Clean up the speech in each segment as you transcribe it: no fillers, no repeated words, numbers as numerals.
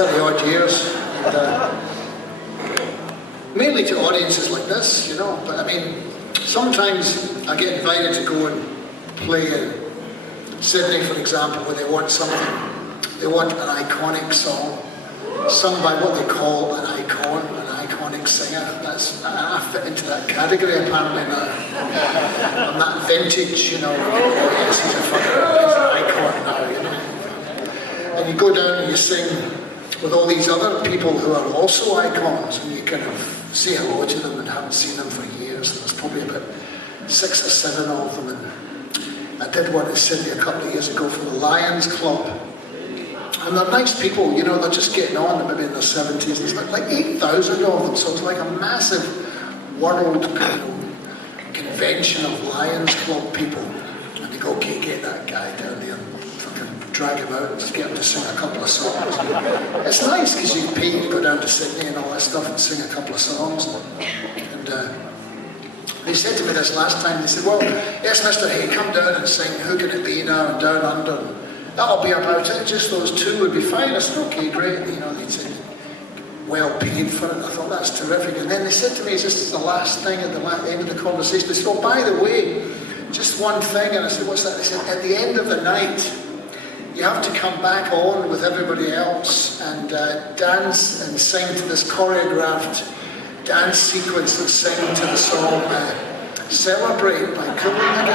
30 odd years. And, mainly to audiences like this, you know, but I mean, sometimes I get invited to go and play in Sydney, for example, where they want something, they want an iconic song, sung by what they call an icon, an iconic singer. I fit into that category apparently now. I'm that vintage, you know, oh yes, he's a fucking icon now, you know. And you go down and you sing with all these other people who are also icons, and you kind of say hello to them and haven't seen them for years. There's probably about 6 or 7 of them. And I did one in Sydney a couple of years ago for the Lions Club. And they're nice people, you know, they're just getting on, they're maybe in their 70s. There's like 8,000 of them, so it's like a massive world convention of Lions Club people. And they go, okay, get that guy down there. Drag him out, just get him to sing a couple of songs. It's nice because you pay to go down to Sydney and all that stuff and sing a couple of songs. And they said to me this last time, they said, well, yes, Mr. Hay, come down and sing Who Can It Be Now and Down Under. And that'll be about it, just those two would be fine. I said, okay, great. You know, they'd said, well paid for it. I thought, that's terrific. And then they said to me, this is the last thing at the end of the conversation. They said, oh, by the way, just one thing. And I said, what's that? They said, at the end of the night, you have to come back on with everybody else and dance and sing to this choreographed dance sequence that's singing to the song Celebrate by Colin Hay.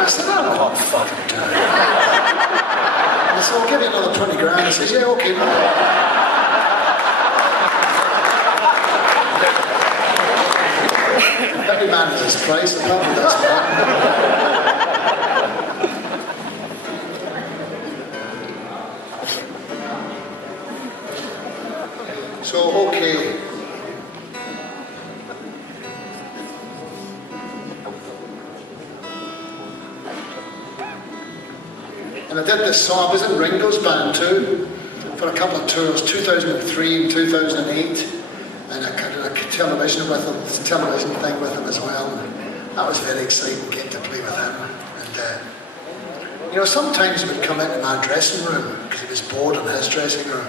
I said, I'm not fucking doing it. I said, I'll give you another 20 grand. He says, yeah, okay. Every man has his price, apparently that's that. So, okay. And I did this song, I was in Ringo's band too, for a couple of tours, 2003 and 2008. And I did a television thing with him as well. And that was very exciting, getting to play with him. And you know, sometimes he would come into my dressing room because he was bored in his dressing room.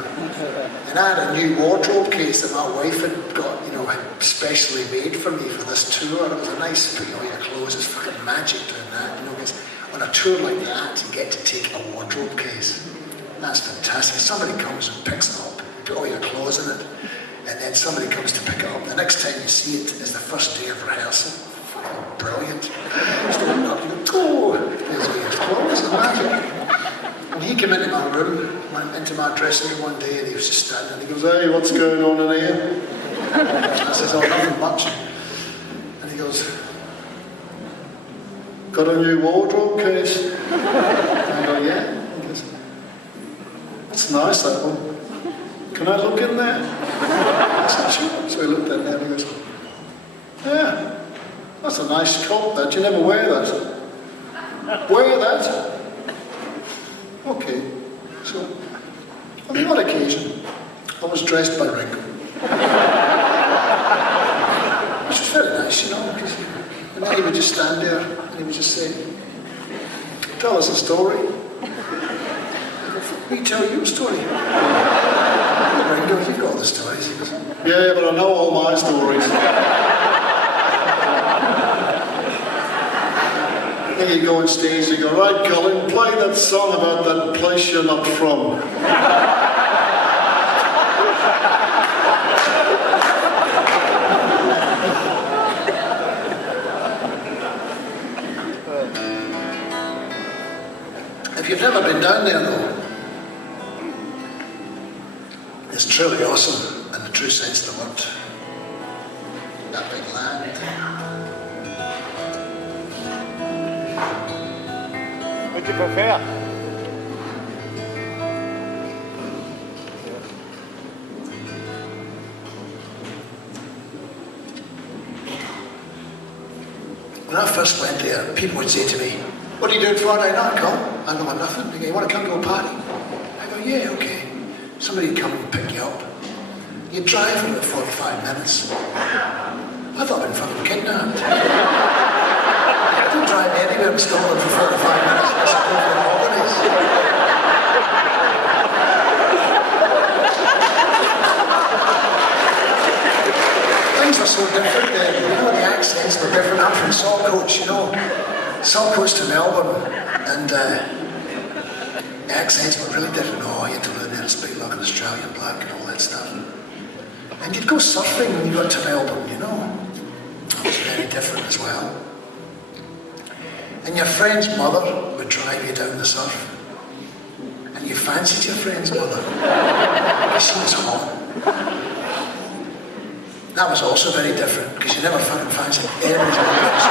And I had a new wardrobe case that my wife had got, you know, specially made for me for this tour. It was a nice, put all your clothes, it's fucking magic doing that, you know, because on a tour like that, you get to take a wardrobe case. That's fantastic. Somebody comes and picks it up, put all your clothes in it, and then somebody comes to pick it up. The next time you see it is the first day of rehearsal. Fucking brilliant. Just open up and go, oh, there's all your clothes, it's magic. And he came into my room, went into my dressing room one day, and he was just standing there. He goes, hey, what's going on in here? I says, oh, nothing much. And he goes, got a new wardrobe case? And I go, yeah. He goes, that's nice, that one. Can I look in there? I said, sure. So he looked in there and he goes, yeah, that's a nice coat, that. You never wear that. Wear that? Okay. So, on the odd occasion, I was dressed by Ringo. Which was very nice, you know, because and then he would just stand there and he would just say, tell us a story. We tell you a story. Ringo, you've got all the stories. He goes, yeah, but I know all my stories. Then you go on stage and you go, right, Colin, play that song about that place you're not from. If you've never been down there though, it's truly awesome in the true sense of the word. That big land. Would you prefer? When I first went there, people would say to me, what are you doing Friday night, Colin? I go, nothing. They go, you want to come to a party? I go, yeah, okay. Somebody would come and pick you up. You'd drive for about 45 minutes. I thought I'd been fucking kidnapped. I didn't drive anywhere in Scotland for 45 minutes. I was going for holidays. so different then. You know, the accents were different. I'm from Saltcoats, you know. Saltcoats to Melbourne. And the accents were really different. Oh, you had to learn how to speak like an Australian bloke and all that stuff. And you'd go surfing when you got to Melbourne, you know. It was very different as well. And your friend's mother would drive you down the surf. And you fancied your friend's mother. She was hot. That was also very different, because you never fucking fancied everything else.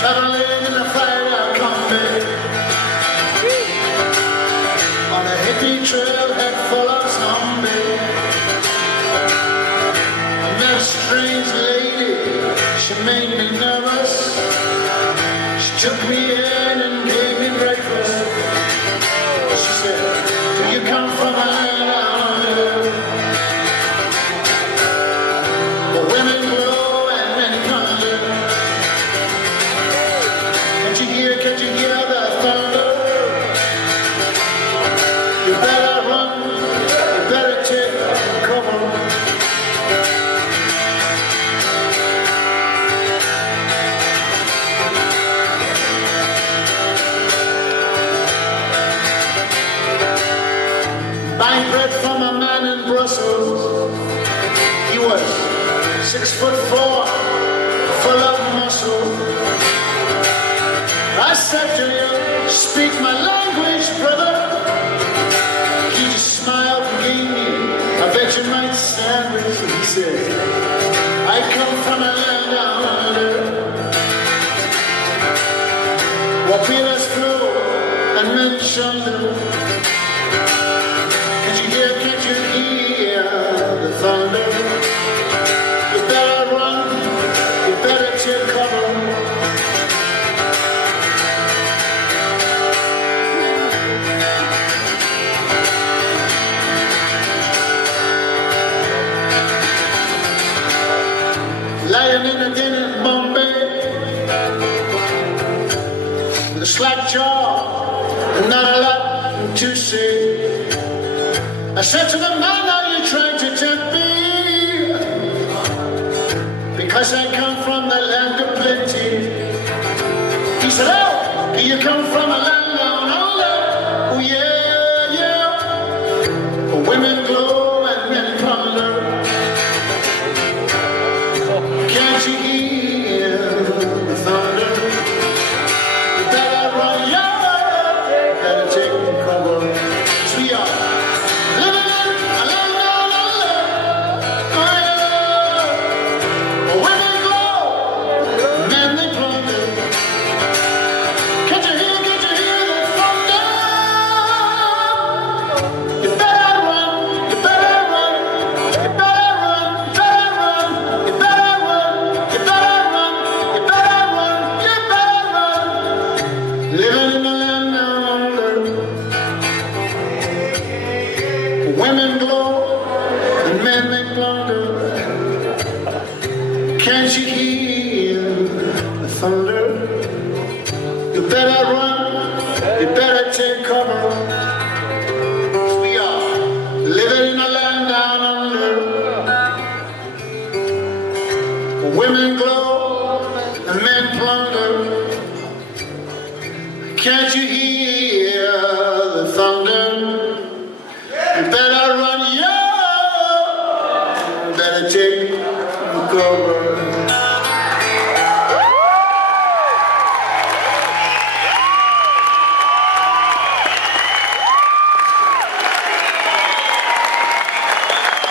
Traveling in a freighter combi on a hippie trailhead full of zombies. I met a strange lady, she made me nervous. She took me in and gave me breakfast. She said, do you come from a land down under? Where women glow and men plunder? Can't you hear the thunder? You better run, you better take cover. Buying bread from a man in Brussels. He was 6'4", full of muscle. I said, do you speak my language, brother? He just smiled and gave me a Vegemite sandwich. And he said, I come from a land down under, where peanuts flow and men shunder. Can't you hear the thunder? You better run, you better take cover. Lying in a den in Bombay, with a slack jaw and not a lot to say. I said to the man, are you trying to tempt me? Because I come from the land of plenty. He said, oh, do you come from a land down under? Oh yeah, yeah. Women glow and men plunder. Can't you hear the thunder? You better run, you better take cover. 'Cause we are living in a land down under. Oh yeah. Women glow, men they plunder. Can't you hear the thunder? You better run, you better run, you better run, better run, you better run. You better run, you better run, you better run. Living in the land down under. Women glow and men they plunder. Can't you hear the thunder? You better run, you better take cover. 'Cause we are living in a land down under. Women glow and men plunder. Can't you hear